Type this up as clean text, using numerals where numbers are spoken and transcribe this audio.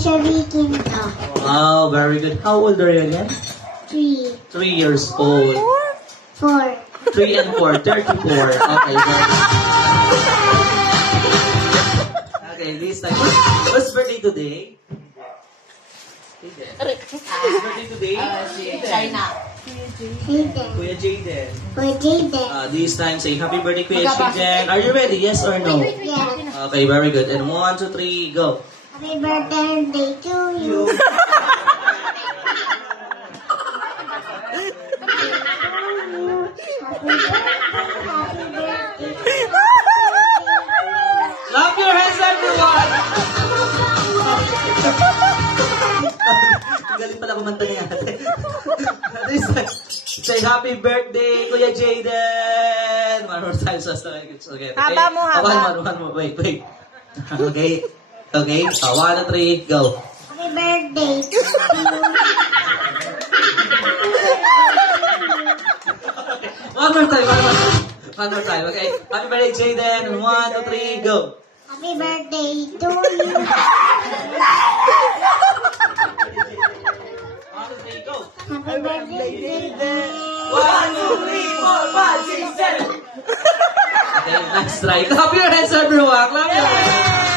Sherry Quinto. Wow, very good. How old are you again? 3. 3 years old. 4. 3 and 4, 34. Okay, very good. Okay, this time. What's birthday today? What's birthday today? China. Hayden. Kuya Jaden. For Jaden. This time, say happy birthday, Kuya Jaden. Are you ready? Yes or no? Yes. Okay, very good. And 1, 2, 3, go. Happy birthday to you. Clap your hands, everyone! Ang galing pala kumanta niya. Say happy birthday, Kuya Jaden! One more time, so okay. Haba mo, haba. One more, wait. Okay. 1, 2, 3, go. Happy birthday to you. One more time, okay? Happy birthday, Jaden. 1, 2, 3, go. Happy birthday to you. 1, 2, 3, go. Happy birthday, Jaden. 1, 2, 3, 4, 5, 6, 7. Okay, let's try. Clap your hands, everyone. Clap your hands.